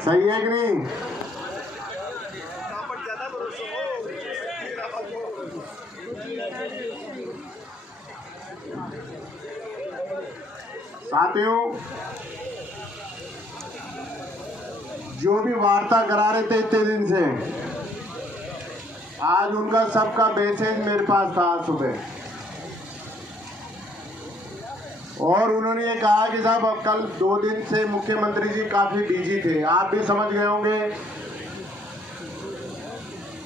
सही है कि नहीं? साथियों, जो भी वार्ता करा रहे थे इतने दिन से, आज उनका सबका मैसेज मेरे पास था सुबह, और उन्होंने ये कहा कि साहब अब कल 2 दिन से मुख्यमंत्री जी काफी बिजी थे। आप भी समझ गए होंगे,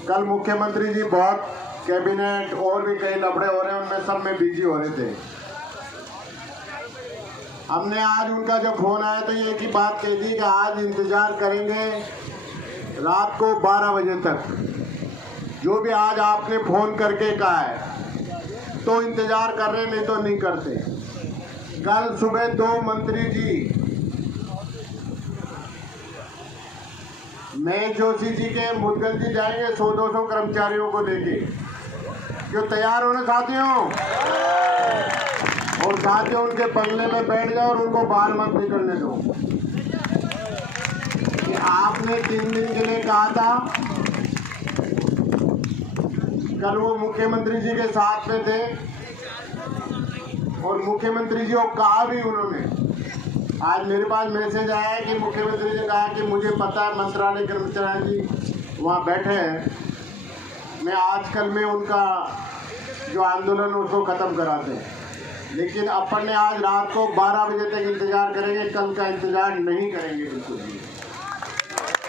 कल मुख्यमंत्री जी बहुत कैबिनेट और भी कई लफड़े हो रहे हैं, उनमें सब में बिजी हो रहे थे। हमने आज उनका जब फोन आया तो ये की बात कह दी कि आज इंतजार करेंगे रात को 12 बजे तक, जो भी आज आपने फोन करके कहा है तो इंतजार कर रहे, नहीं तो नहीं करते। कल सुबह 2 मंत्री जी मैं जोशी जी के मुदगल जी जाएंगे 100-200 कर्मचारियों को लेके। जो तैयार होने साथियों, और साथियों उनके बंगले में बैठ जाओ और उनको बाहर मत निकलने दो। कि आपने 3 दिन के लिए कहा था, कल वो मुख्यमंत्री जी के साथ में थे और मुख्यमंत्री जी को कहा भी उन्होंने। आज मेरे पास मैसेज आया है कि मुख्यमंत्री जी ने कहा कि मुझे पता है मंत्रालय कर्मचारी जी वहाँ बैठे हैं, मैं आजकल में उनका जो आंदोलन उसको ख़त्म कराते हैं, लेकिन अपन ने आज रात को 12 बजे तक इंतजार करेंगे, कल का इंतजार नहीं करेंगे बिल्कुल भी,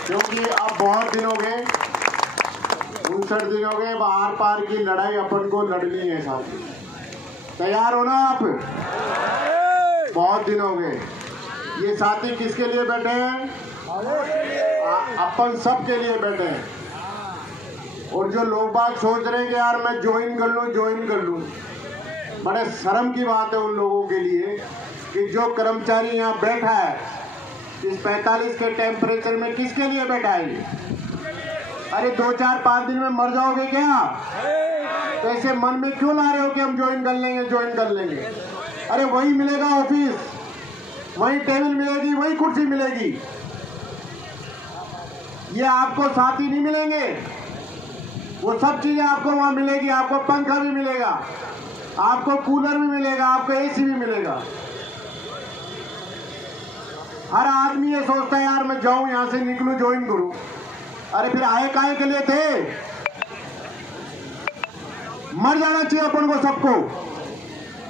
क्योंकि अब बहुत दिन हो गए, 59 दिन हो गए। आर पार की लड़ाई अपन को लड़नी है साथी। तैयार हो ना आप? बहुत दिन हो गए। ये साथी किसके लिए बैठे हैं? अपन सब के लिए बैठे हैं। और जो लोग बात सोच रहे हैं कि यार मैं ज्वाइन कर लूँ, बड़े शर्म की बात है उन लोगों के लिए कि जो कर्मचारी यहाँ बैठा है इस 45 के टेम्परेचर में, किसके लिए बैठा है ये? अरे 2-4-5 दिन में मर जाओगे क्या? तो ऐसे मन में क्यों ला रहे हो कि हम ज्वाइन कर लेंगे? अरे वही मिलेगा ऑफिस, वही टेबल मिलेगी, वही कुर्सी मिलेगी, ये आपको साथी नहीं मिलेंगे। वो सब चीजें आपको वहां मिलेगी, आपको पंखा भी मिलेगा, आपको कूलर भी मिलेगा, आपको एसी भी मिलेगा। हर आदमी ये सोचता है यार मैं जाऊं यहां से, निकलूं, ज्वाइन करूं। अरे फिर आए काहे के लिए थे? मर जाना चाहिए अपन को सबको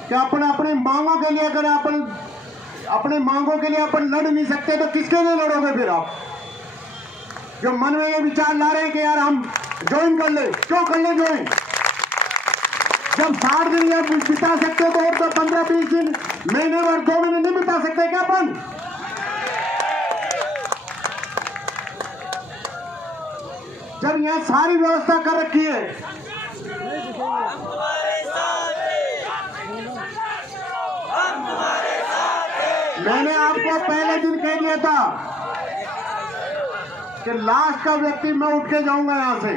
कि अपन अपनी मांगों के लिए, अगर अपन अपने मांगों के लिए अपन लड़ नहीं सकते तो किसके लिए लड़ोगे फिर आप? जो मन में ये विचार ला रहे हैं कि यार हम ज्वाइन कर ले, क्यों कर ले ज्वाइन? जब 60 दिन या बिता सकते तो और तो 15-20 दिन, महीने और 2 महीने नहीं बिता सकते क्या अपन? जब यहाँ सारी व्यवस्था कर रखी है, मैंने आपको पहले दिन कह दिया था कि लास्ट का व्यक्ति मैं उठ के जाऊंगा यहां से।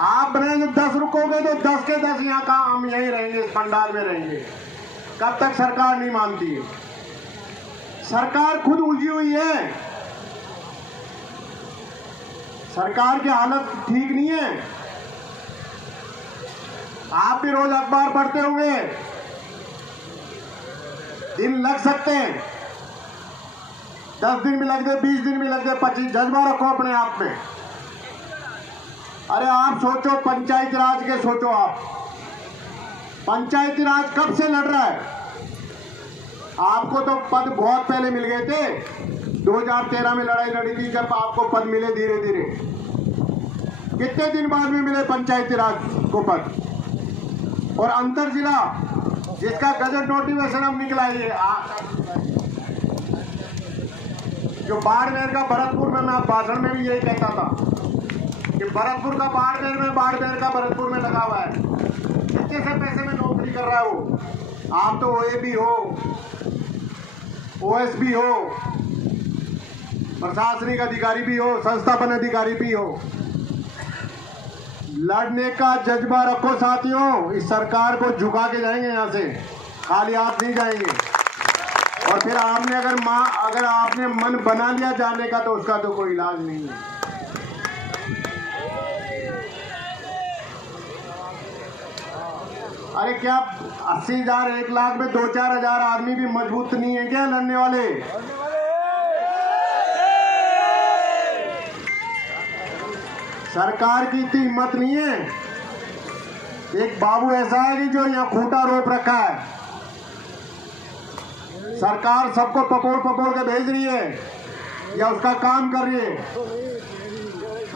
आप रहेंगे 10 रुकोगे तो 10 के 10 यहाँ का हम यहीं रहेंगे, इस पंडाल में रहेंगे। कब तक सरकार नहीं मानती है? सरकार खुद उलझी हुई है, सरकार की हालत ठीक नहीं है। आप भी रोज अखबार पढ़ते होंगे, दिन लग सकते हैं, 10 दिन भी लग गए, 20 दिन भी लग गए, 25। जज्बा रखो अपने आप में। अरे आप सोचो, पंचायती राज के सोचो आप, पंचायती राज कब से लड़ रहा है? आपको तो पद बहुत पहले मिल गए थे, 2013 में लड़ाई लड़ी थी जब आपको पद मिले धीरे धीरे। कितने दिन बाद में मिले पंचायती राज को पद? और अंतर जिला जिसका गजट नोटिफिकेशन अब निकला है, जो बाड़मेर का भरतपुर में, मैं भाषण में भी यही कहता था कि भरतपुर का बाड़मेर में, बाड़मेर का भरतपुर में लगा हुआ है। कितने से पैसे में नौकरी कर रहा है वो? आप तो OAB हो, OSB हो, प्रशासनिक अधिकारी भी हो, संस्थापन अधिकारी भी हो। लड़ने का जज्बा रखो साथियों, इस सरकार को झुका के जाएंगे यहाँ से, खाली हाथ नहीं जाएंगे। और फिर आपने अगर आपने मन बना लिया जाने का तो उसका तो कोई इलाज नहीं है। अरे क्या 80,000 1 लाख में 2-4 हजार आदमी भी मजबूत नहीं है क्या लड़ने वाले? सरकार की इतनी हिम्मत नहीं है। एक बाबू ऐसा है कि जो यहाँ खूंटा रोप रखा है, सरकार सबको पपोड़ के भेज रही है या उसका काम कर रही है,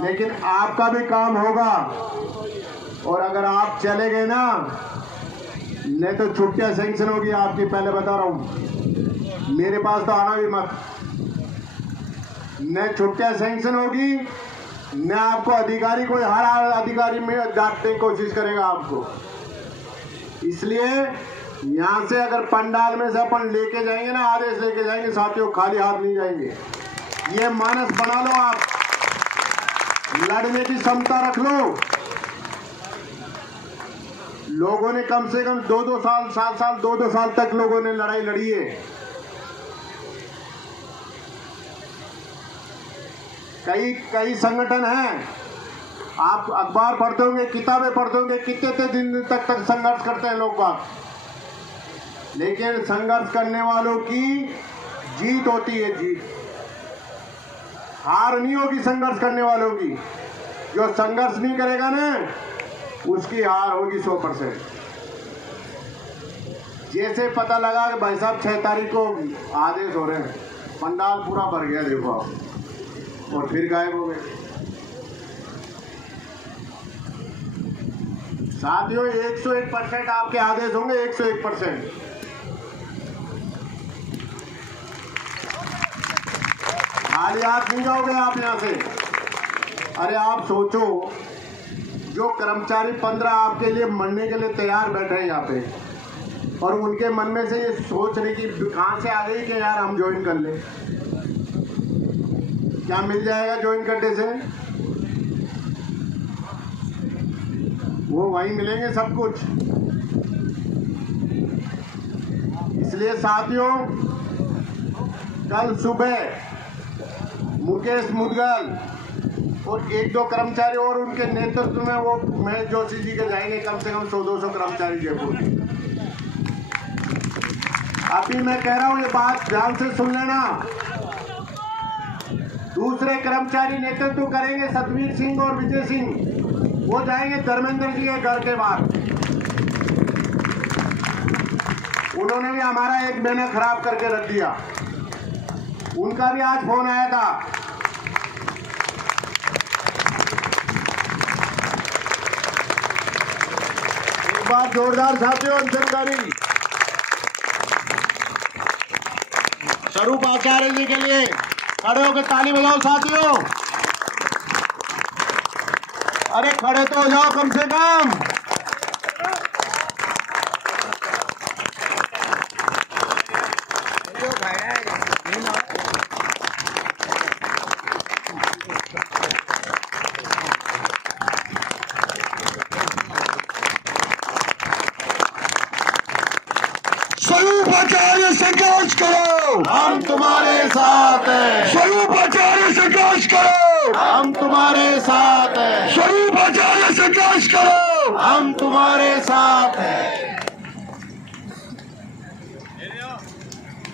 लेकिन आपका भी काम होगा। और अगर आप चले गए ना, नहीं तो छुट्टियां सैंक्शन होगी आपकी, पहले बता रहा हूं। मेरे पास तो आना भी मत, न छुट्टियां सैंक्शन होगी, न आपको अधिकारी कोई हर अधिकारी में डांटने की कोशिश करेगा आपको। इसलिए यहां से अगर पंडाल में से अपन लेके जाएंगे ना, आदेश लेके जाएंगे साथियों, खाली हाथ नहीं जाएंगे। ये मानस बना लो, आप लड़ने की क्षमता रख लो। लोगों ने कम से कम 2-2 साल 7 साल 2-2 साल तक लोगों ने लड़ाई लड़ी है। कई संगठन हैं, आप अखबार पढ़ते होंगे, किताबें पढ़ते होंगे, कितने दिन तक संघर्ष करते हैं लोग बात, लेकिन संघर्ष करने वालों की जीत होती है, जीत। हार नहीं होगी संघर्ष करने वालों की। जो संघर्ष नहीं करेगा ना, उसकी हार होगी 100%। जैसे पता लगा कि भाई साहब 6 तारीख को आदेश हो रहे हैं, पंडाल पूरा भर गया, देखो आप, और फिर गायब हो गए। साथियों 101% आपके आदेश होंगे, 101%। खाली हाथ नहीं जाओगे आप यहां से। अरे आप सोचो, जो कर्मचारी 15 आपके लिए मरने के लिए तैयार बैठे हैं यहाँ पे, और उनके मन में से ये सोच रहे कि कहां से आ गई कि यार हम ज्वाइन कर ले। क्या मिल जाएगा ज्वाइन करने से? वो वहीं मिलेंगे सब कुछ। इसलिए साथियों, कल सुबह मुकेश मुदगल और 1-2 कर्मचारी और उनके नेतृत्व में वो महेश जोशी जी के जाएंगे, कम से कम 100-200 कर्मचारी जयपुर। अभी मैं कह रहा हूं, ये बात ध्यान से सुन लेना। दूसरे कर्मचारी नेतृत्व करेंगे सतवीर सिंह और विजय सिंह, वो जाएंगे धर्मेंद्र जी के घर के बाहर। उन्होंने भी हमारा 1 महीना खराब करके रख दिया। उनका भी आज फोन आया था। एक बार जोरदार साथियों जानकारी स्वरूप आचार्य जी के लिए खड़े होकर ताली बजाओ साथियों। अरे खड़े तो हो जाओ कम से कम। स्वरूप आचार्य संघर्ष करो, हम तुम्हारे साथ हैं। स्वरूप आचार्य संघर्ष करो, हम तुम्हारे साथ हैं। स्वरूप आचार्य संघर्ष करो, हम तुम्हारे साथ हैं।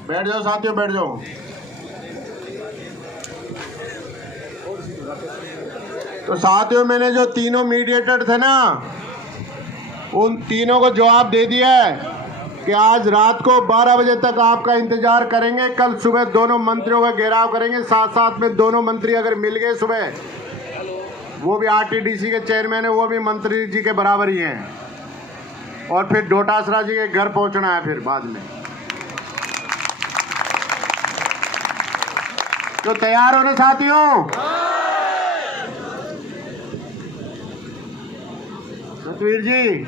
बैठ जाओ साथियों, बैठ जाओ। तो साथियों, मैंने जो तीनों मीडिएटर थे ना, उन तीनों को जवाब दे दिया है कि आज रात को 12 बजे तक आपका इंतजार करेंगे। कल सुबह दोनों मंत्रियों का घेराव करेंगे। साथ में दोनों मंत्री अगर मिल गए सुबह, वो भी आरटीडीसी के चेयरमैन है, वो भी मंत्री जी के बराबर ही हैं। और फिर डोटासरा जी के घर पहुंचना है फिर बाद में। तो तैयार हो रहे साथियों? सतवीर जी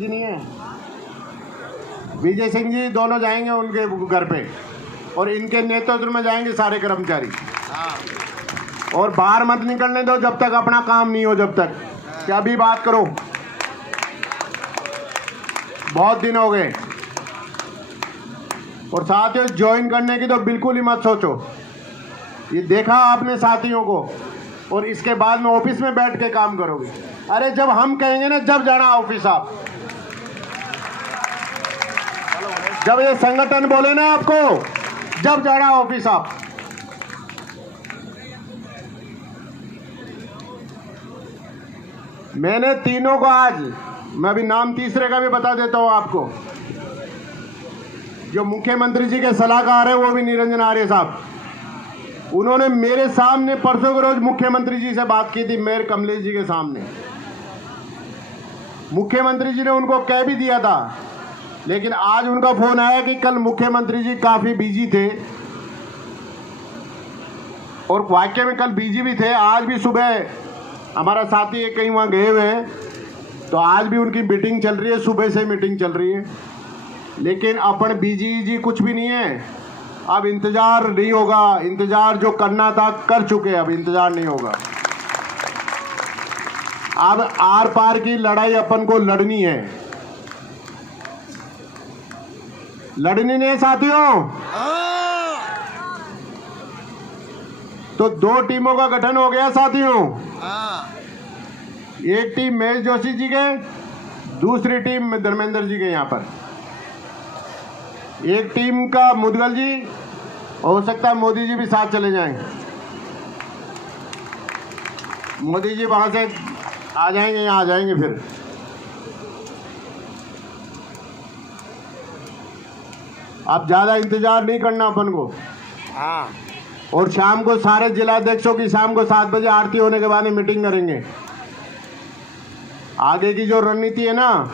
नहीं है, विजय सिंह जी दोनों जाएंगे उनके घर पे, और इनके नेतृत्व में जाएंगे सारे कर्मचारी। और बाहर मत निकलने दो जब तक अपना काम नहीं हो। जब तक क्या अभी बात करो, बहुत दिन हो गए। और साथियों ज्वाइन करने की तो बिल्कुल ही मत सोचो। ये देखा आपने साथियों को, और इसके बाद में ऑफिस में बैठ के काम करोगे। अरे जब हम कहेंगे ना, जब जाना ऑफिस आप, जब ये संगठन बोले ना आपको, जब जाना ऑफिस आप। मैंने तीनों को आज, मैं अभी नाम तीसरे का भी बता देता हूं आपको, जो मुख्यमंत्री जी के सलाहकार है वो भी निरंजन आर्य साहब, उन्होंने मेरे सामने परसों के रोज मुख्यमंत्री जी से बात की थी, मेयर कमलेश जी के सामने। मुख्यमंत्री जी ने उनको कह भी दिया था, लेकिन आज उनका फोन आया कि कल मुख्यमंत्री जी काफी बिजी थे, और वाकई में कल बिजी भी थे। आज भी सुबह हमारा साथी कहीं वहाँ गए हुए हैं, तो आज भी उनकी मीटिंग चल रही है, सुबह से मीटिंग चल रही है। लेकिन अपन बिजी जी कुछ भी नहीं है, अब इंतजार नहीं होगा। इंतजार जो करना था कर चुके, अब इंतजार नहीं होगा। अब आर पार की लड़ाई अपन को लड़नी है। लड़नी नहीं साथियों, तो दो टीमों का गठन हो गया साथियों। एक टीम महेश जोशी जी के, दूसरी टीम धर्मेंद्र जी के। यहाँ पर एक टीम का मुदगल जी, हो सकता है मोदी जी भी साथ चले जाएं। मोदी जी वहां से आ जाएंगे, यहाँ आ जाएंगे फिर। अब ज्यादा इंतजार नहीं करना अपन को। और शाम को सारे जिलाध्यक्षों की शाम को 7 बजे आरती होने के बाद मीटिंग करेंगे। आगे की जो रणनीति है ना,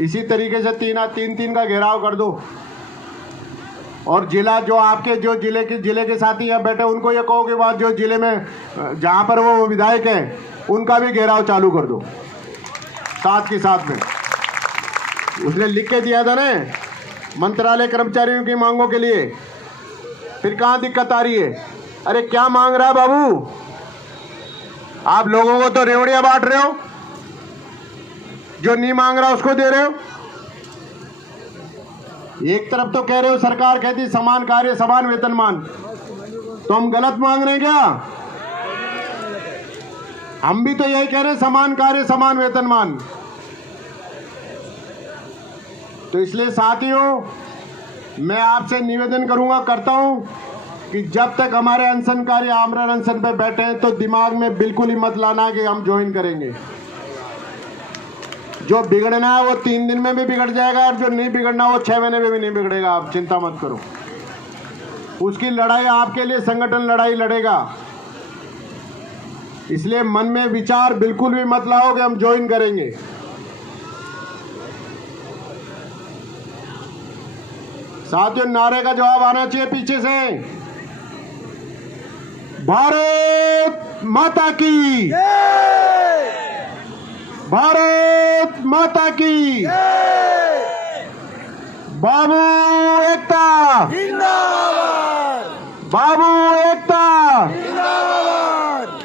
इसी तरीके से तीन का घेराव कर दो। और जिला जो आपके जो जिले के साथी यहाँ बैठे, उनको ये कहो कि बाद जो जिले में जहाँ पर वो विधायक हैं, उनका भी घेराव चालू कर दो साथ के साथ में। उसने लिख के दिया था ना मंत्रालय कर्मचारियों की मांगों के लिए। फिर कहाँ दिक्कत आ रही है? अरे क्या मांग रहा है बाबू? आप लोगों को तो रेवड़ियां बांट रहे हो, जो नहीं मांग रहा उसको दे रहे हो। एक तरफ तो कह रहे हो, सरकार कहती समान कार्य समान वेतनमान, तो हम गलत मांग रहे हैं क्या? हम भी तो यही कह रहे हैं, समान कार्य समान वेतनमान। तो इसलिए साथियों, मैं आपसे निवेदन करता हूं कि जब तक हमारे अनशनकारी आमरण अनशन पे बैठे हैं, तो दिमाग में बिल्कुल ही मत लाना कि हम ज्वाइन करेंगे। जो बिगड़ना है वो 3 दिन में भी बिगड़ जाएगा, और जो नहीं बिगड़ना वो 6 महीने में भी नहीं बिगड़ेगा। आप चिंता मत करो, उसकी लड़ाई आपके लिए संगठन लड़ाई लड़ेगा। इसलिए मन में विचार बिल्कुल भी मत लाओ कि हम ज्वाइन करेंगे। साथियों, नारे का जवाब आना चाहिए पीछे से। भारत माता की, भारत माता की, बाबू एकता जिंदाबाद, बाबू एकता जिंदाबाद।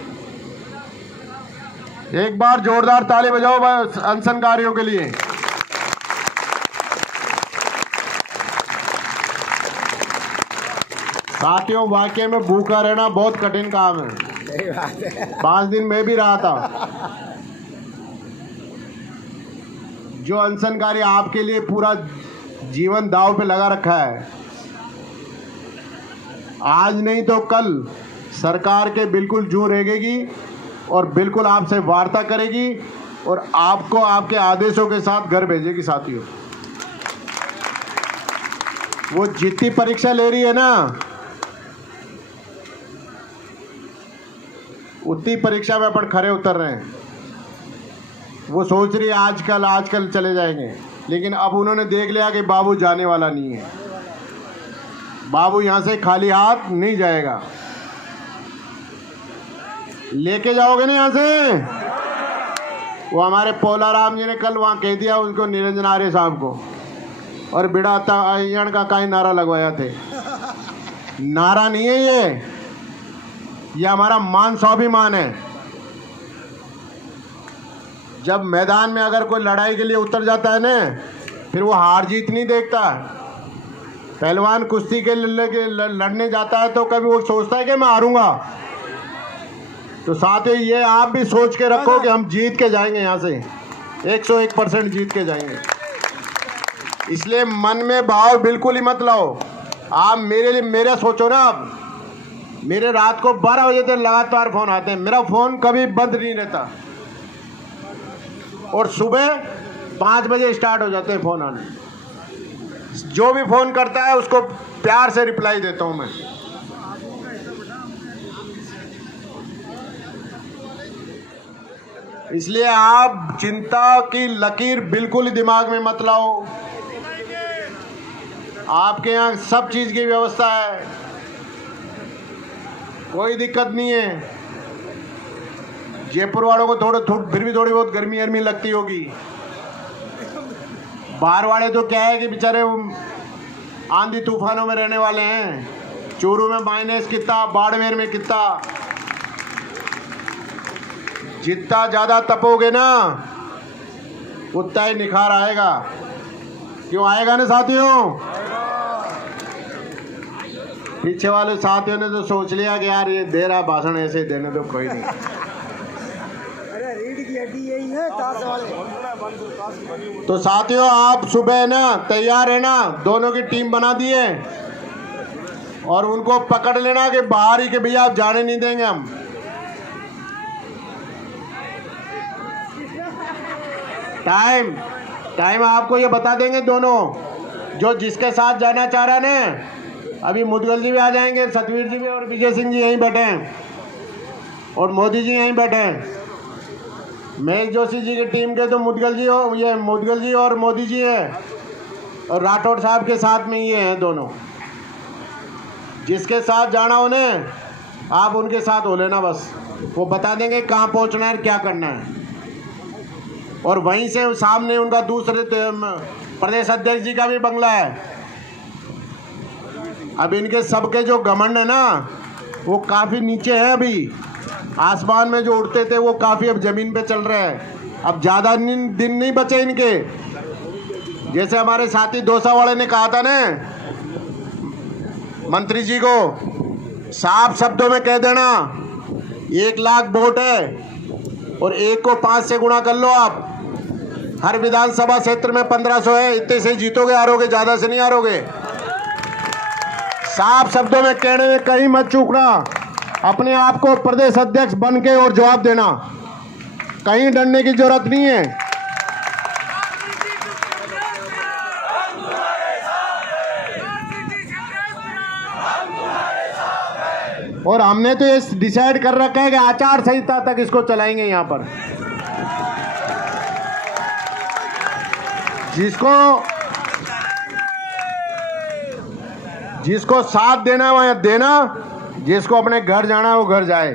एक बार जोरदार ताली बजाओ अनशनकारियों के लिए। साथियों, वाकई में भूखा रहना बहुत कठिन काम है। 5 दिन में भी रहा था। जो अनशनकारी आपके लिए पूरा जीवन दांव पे लगा रखा है, आज नहीं तो कल सरकार के बिल्कुल जू रहेगी और बिल्कुल आपसे वार्ता करेगी और आपको आपके आदेशों के साथ घर भेजेगी। साथियों, वो जितनी परीक्षा ले रही है ना, उतनी परीक्षा में अपन खरे उतर रहे हैं। वो सोच रही है आजकल चले जाएंगे, लेकिन अब उन्होंने देख लिया कि बाबू जाने वाला नहीं है। बाबू यहां से खाली हाथ नहीं जाएगा। लेके जाओगे ना यहां से? वो हमारे पोलाराम जी ने कल वहां कह दिया उनको, निरंजन आर्य साहब को, और बिड़ाता अयण का कई नारा लगवाया थे। नारा नहीं है ये हमारा मान स्वाभिमान है। जब मैदान में अगर कोई लड़ाई के लिए उतर जाता है ना, फिर वो हार जीत नहीं देखता, पहलवान कुश्ती के लड़ने जाता है तो कभी वो सोचता है कि मैं हारूंगा। तो साथ ही ये आप भी सोच के रखो कि हम जीत के जाएंगे, यहाँ से 101% जीत के जाएंगे। इसलिए मन में भाव बिल्कुल ही मत लाओ। आप मेरे लिए मेरा सोचो ना। आप मेरे रात को 12 बजे तक लगातार फ़ोन आते हैं, मेरा फ़ोन कभी बंद नहीं रहता, और सुबह 5 बजे स्टार्ट हो जाते हैं फ़ोन आने। जो भी फ़ोन करता है उसको प्यार से रिप्लाई देता हूँ मैं। इसलिए आप चिंता की लकीर बिल्कुल ही दिमाग में मत लाओ। आपके यहाँ सब चीज़ की व्यवस्था है, कोई दिक्कत नहीं है। जयपुर वालों को फिर भी थोड़ी बहुत गर्मी लगती होगी। बाहर वाले तो क्या है कि बेचारे आंधी तूफानों में रहने वाले हैं। चूरू में माइनस कितना, बाड़मेर में कितना। जितना ज़्यादा तपोगे ना उतना ही निखार आएगा। क्यों आएगा ना साथियों? पीछे वाले साथियों ने तो सोच लिया कि यार ये दे रहा भाषण, ऐसे देने तो कोई नहीं। अरे रीढ़ की हड्डी यही है ताश वाले। तो साथियों आप सुबह ना तैयार है ना, दोनों की टीम बना दिए और उनको पकड़ लेना कि बाहर ही, कि भैया आप जाने नहीं देंगे हम। टाइम आपको ये बता देंगे दोनों, जो जिसके साथ जाना चाह रहा है ना। अभी मुदगल जी भी आ जाएंगे, सतवीर जी भी, और विजय सिंह जी यहीं बैठे हैं, और मोदी जी यहीं बैठे हैं। महेश जोशी जी की टीम के तो मुदगल जी और मोदी जी हैं, और राठौड़ साहब के साथ में ये हैं दोनों। जिसके साथ जाना उन्हें, आप उनके साथ हो लेना बस। वो बता देंगे कहाँ पहुँचना है, क्या करना है। और वहीं से सामने उनका दूसरे प्रदेश अध्यक्ष जी का भी बंगला है। अब इनके सबके जो घमंड है ना वो काफ़ी नीचे है। अभी आसमान में जो उड़ते थे वो काफ़ी अब ज़मीन पे चल रहे हैं। अब ज़्यादा दिन नहीं बचे इनके। जैसे हमारे साथी डोसा वाले ने कहा था ना मंत्री जी को, साफ शब्दों में कह देना 1 लाख वोट है और 1 को 5 से गुणा कर लो। आप हर विधानसभा क्षेत्र में 1500 है, इतने से जीतोगे, हारोगे, ज़्यादा से नहीं हारोगे। साफ शब्दों में कहने में कहीं मत चूकना। अपने आप को प्रदेश अध्यक्ष बन के और जवाब देना, कहीं डरने की जरूरत नहीं है। और हमने तो ये डिसाइड कर रखा है कि आचार संहिता तक इसको चलाएंगे। यहाँ पर जिसको साथ देना वह देना, जिसको अपने घर जाना है वो घर जाए।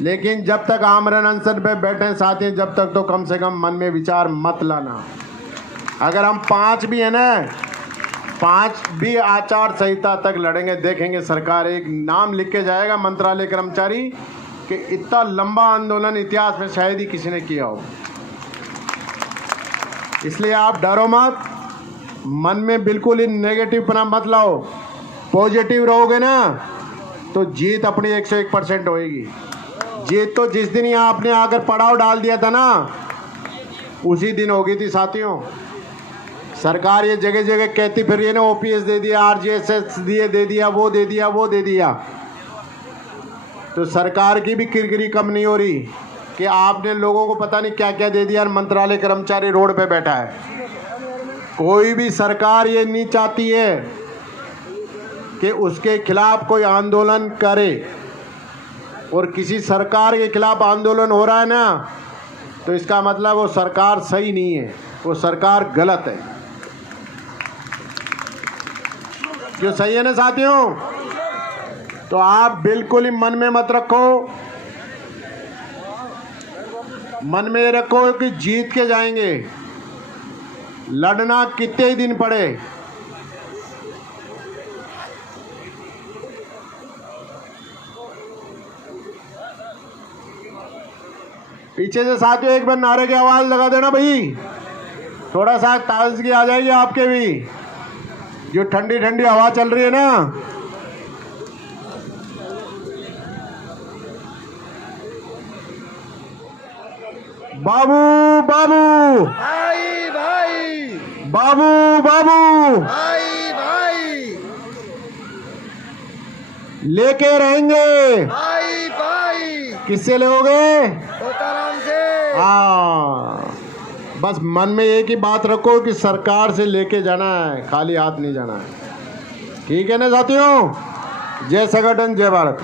लेकिन जब तक आमरण अनशन पे बैठे साथी, जब तक तो कम से कम मन में विचार मत लाना। अगर हम 5 भी है ना, 5 भी आचार संहिता तक लड़ेंगे, देखेंगे सरकार एक नाम लिख के जाएगा मंत्रालय कर्मचारी कि इतना लंबा आंदोलन इतिहास में शायद ही किसी ने किया हो। इसलिए आप डरो मत, मन में बिल्कुल ही नेगेटिव पना मत लाओ। पॉजिटिव रहोगे ना तो जीत अपनी 101% होएगी। जीत तो जिस दिन यहाँ आपने आकर पड़ाव डाल दिया था ना, उसी दिन होगी थी साथियों। सरकार ये जगह जगह कहती फिर ये ना ओपीएस दे दिया, आरजीएसएस दे दिया, वो दे दिया। तो सरकार की भी किरकिरी कम नहीं हो रही कि आपने लोगों को पता नहीं क्या क्या दे दिया। मंत्रालय कर्मचारी रोड पे बैठा है। कोई भी सरकार ये नहीं चाहती है कि उसके खिलाफ कोई आंदोलन करे। और किसी सरकार के खिलाफ आंदोलन हो रहा है ना, तो इसका मतलब वो सरकार सही नहीं है, वो सरकार गलत है। जो सही है ना साथियों? तो आप बिल्कुल ही मन में मत रखो, मन में रखो कि जीत के जाएंगे। लड़ना कितने ही दिन पड़े। पीछे से साथियों एक बार नारे की आवाज लगा देना भाई, थोड़ा सा ताजगी आ जाएगी आपके भी। जो ठंडी ठंडी हवा चल रही है ना, बाबू बाबू भाई भाई बाबू बाबू भाई भाई लेके रहेंगे। भाई भाई किससे लोगे? तोताराम से। हाँ, बस मन में एक ही बात रखो कि सरकार से लेके जाना है, खाली हाथ नहीं जाना है। ठीक है ना साथियों? जय संगठन, जय भारत।